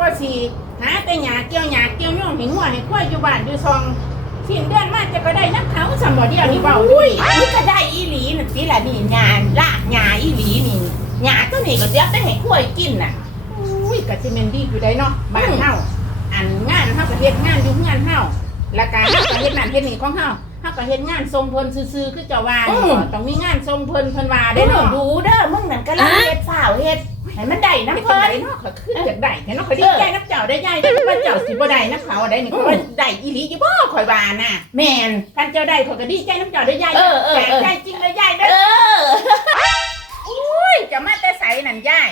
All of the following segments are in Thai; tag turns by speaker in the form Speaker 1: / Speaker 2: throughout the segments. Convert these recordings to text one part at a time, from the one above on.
Speaker 1: ปสี่หาแต่หยาเกี่ยวหยาเกี่ยวย่องให้งัวให้ควายอยู่บ้านอยู่ซองสิ้นเดือนมาจะก็ได้นักเขาสมบ่เดียวนี่เว้าอุ้ย
Speaker 2: มันก็ได้อีหลีน่ะสิล่ะนี่งานลากงาอีหลีนี่งาตัวนี้ก็เดี๋ยวไปให้กล้วยกินน่ะ
Speaker 1: อุ้ยก็สิแม่นดีอยู่ได้เนาะบ้านเฮาอันงานเฮาก็เฮ็ดงานอยู่งานเฮาแล้วก็เฮาก็เฮ็ดนั่นเฮ็ดนี่ของเฮาเฮาก็เฮ็ดงานทรงเพิ่นซื่อๆคือเจ้าว่าต้องมีงานทรงเพิ่นเพิ่นว่า
Speaker 2: เดี๋
Speaker 1: ได้
Speaker 2: ยวนู
Speaker 1: เนาะ
Speaker 2: ดูเด้อมึงนั่นก็ลังเฮ็ดฝ้าวเฮ็ด ให้มันได้
Speaker 1: น้ำ
Speaker 2: น้ำ
Speaker 1: เพิ่
Speaker 2: เพิ่
Speaker 1: น
Speaker 2: น
Speaker 1: เนาะก็คืออยากได้แต่เนาะก็ดีใจน้ำเจ้าได้ใหญ่แต่ว่าเจ้าสิบ่ได้น้ำเขาได้นี่ก็ว่าได้อีหลีอยู่บ่ข่อยว่าน่ะ
Speaker 2: แม่น
Speaker 1: คันเจ้าได้ข่อยก็ดีใจน้ำเจ้าได้ใหญ่
Speaker 2: เออเออ
Speaker 1: แต่
Speaker 2: เออ
Speaker 1: ใจจริงเลยใหญ่เด้
Speaker 2: เอ
Speaker 1: อ
Speaker 2: อ
Speaker 1: อุ้ยจะมาแต่ใสนั่นใหญ่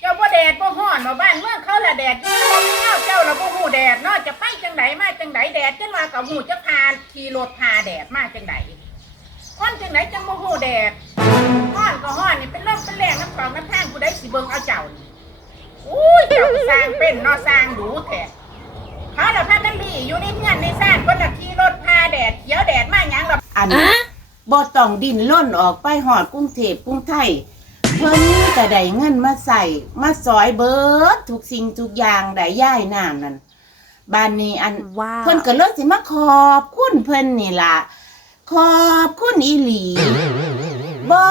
Speaker 1: เจ้าบ่แดดบ่ฮ้อนมาบ้านเมืองเขาละแดดอยู่เจ้าเจ้าละบ่ฮู้แดดเนาะจะไปจังไดมาจังไดแดดจนว่าก็ฮู้จะพาขี่รถพาแดดมาจังได คนจังไดจังบ่ฮู้แดดฮ้อนก็ฮ้อนนี่เป็นลมเป็นแรงน้ำของน้ำทางผู้ใดสิเบิ่งเอาเจ้านี่อุ้ยเจ้าก็สร้างเป็นเนาะสร้างดูแท้เขาเราพากันดีอยู่ในเงื่อนในซ่านคนละขี่รถพาแดดเขียวแดดมาหยังหรอก
Speaker 2: อันบ่ต้องดิ้นร่นออกไปหอดกรุงเทพกรุงไทย เพิ่นก็ได้เงินมาใส่มาซอยเบิดทุกสิ่งทุกอย่างได้ย่ายน้ำนั่นบ้านนี้อัน
Speaker 3: ว้าว
Speaker 2: เพิ่นก็เลยสิมาขอบคุณเพิ่นนี่ล่ะ ขอบคุณอีหลีบ่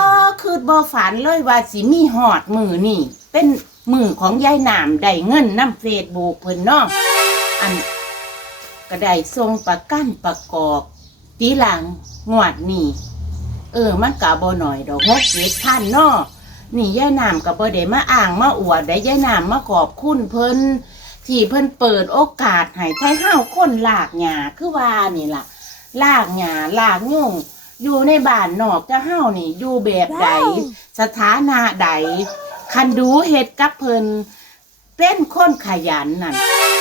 Speaker 2: คือบ่ฝันเลยว่าสิมีฮอดมือนี่ เป็นมือของยายหน้ำได้เงินน้ำเฟซบุ๊กเพิ่นเนาะอันก็ได้ส่งประกันประกอบ ตีหลังงวดนี่เออมันก็บ่หน่อยดอกหกเจ็ดพันเนาะนี่ยายน้ำก็บ่ได้มาอ้างมาอวดได้ยายน้ำมาขอบคุณเพิ่นที่เพิ่นเปิดโอกาสให้ไทห้าวคนหลากหญ้าคือว่านี่ล่ะ ลากหญ้าลากยุ่ง อยู่ในบ้านนอกจะห้าวนี่ อยู่แบบใด
Speaker 3: ว้าว
Speaker 2: สถานะใด คันดูเฮ็ดกับเพิ่นเป็นคนขยันนั่น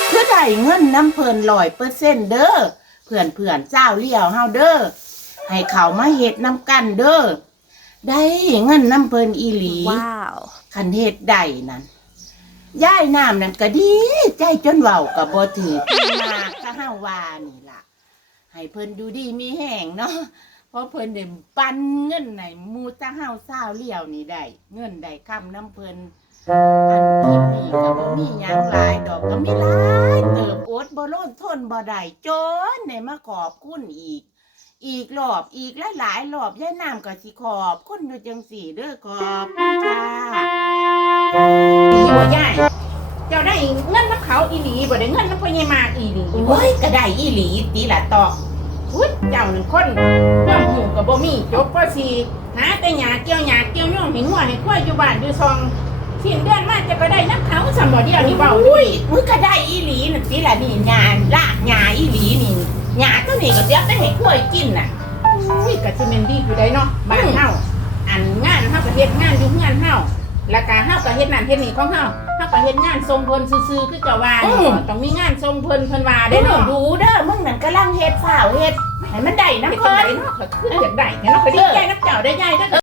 Speaker 2: คือได้เงินน้ำเพิ่นร้อยเปอร์เซ็นเด้อเพื่อนเพื่อนๆเจ้าเลี้ยวเฮาเด้อให้เขามาเฮ็ดน้ำกันเด้อได้เงินน้ำเพิ่นอีหลี
Speaker 3: ว้าว
Speaker 2: คันเฮ็ดได้นั่นย่ายน้ำนั่นก็ดี ใจจนเว้ากับบ่ถือมากก็ห้าว่านี่ล่ะ ให้เพิ่นดูดีมีแห้งเนาะเพราะเพิ่นได้ปันเงินในหมูตาเฮาเศร้าวเลี้ยวนี่ได้เงินได้คำน้ำเพิ่นอันคลิปนี้ก็บ่มีหยังหลายดอกก็มีหลายเติบอดบ่โลดทนบ่ได้จนได้มาขอบคุณอีก อีกรอบอีกหลายๆรอบย่ายน้ำก็สิขอบคุณอยู่จังสี่เด้อขอบคุณค่ะ
Speaker 1: ดีบ่ย่ายเจ้าได้เงินน้ำเขาอีหลีบ่ได้เงินน้ำพ่อใหญ่มากอีหลี
Speaker 2: โอ้ยก็ได้อีหลีตีละตอก
Speaker 1: อุ้ยเจ้าหนึ่งคนเรื่องหูกับบ่มีจบปสี่หาแต่หยาเกี่ยวหยาเกี่ยวย่องให้งัวให้ควายอยู่บ้านอยู่ซองสิ้นเดือนมาจะก็ได้นักเขาสมบเดียวนี่เว้าอุ้ย
Speaker 2: มันก็ได้อีหลีน่ะตีละนี่งาลากงาอีหลีนี่งาตัวนี้ก็เดี๋ยวไปให้กล้วกินน่ะ
Speaker 1: อุ้ยก็สิแม่นดีอยู่ได้เนาะบ้านเฮาอันงานเฮาก็เฮ็ดงานอยู่งานเฮาแล้วก็เฮาก็เฮ็ดนั่นเฮ็ดนี่ของเฮาเฮาก็เฮ็ดงานทรงเพิ่นซื่อๆคือเจ้าว่าต้องมีงานทรงเพิ่นเพิ่นว่า
Speaker 2: เดี๋
Speaker 1: ได้
Speaker 2: ยวหนู
Speaker 1: เนาะ
Speaker 2: ดูเเฮ็ดฝ้าวเฮ็ดให้มันได้
Speaker 1: น้ำ
Speaker 2: น้ำ
Speaker 1: เพิ่
Speaker 2: เพิ่
Speaker 1: น
Speaker 2: น
Speaker 1: เนาะก็คืออยากได้แต่เนาะก็ดีใจน้ำเจ้าได้ใหญ่เด้อ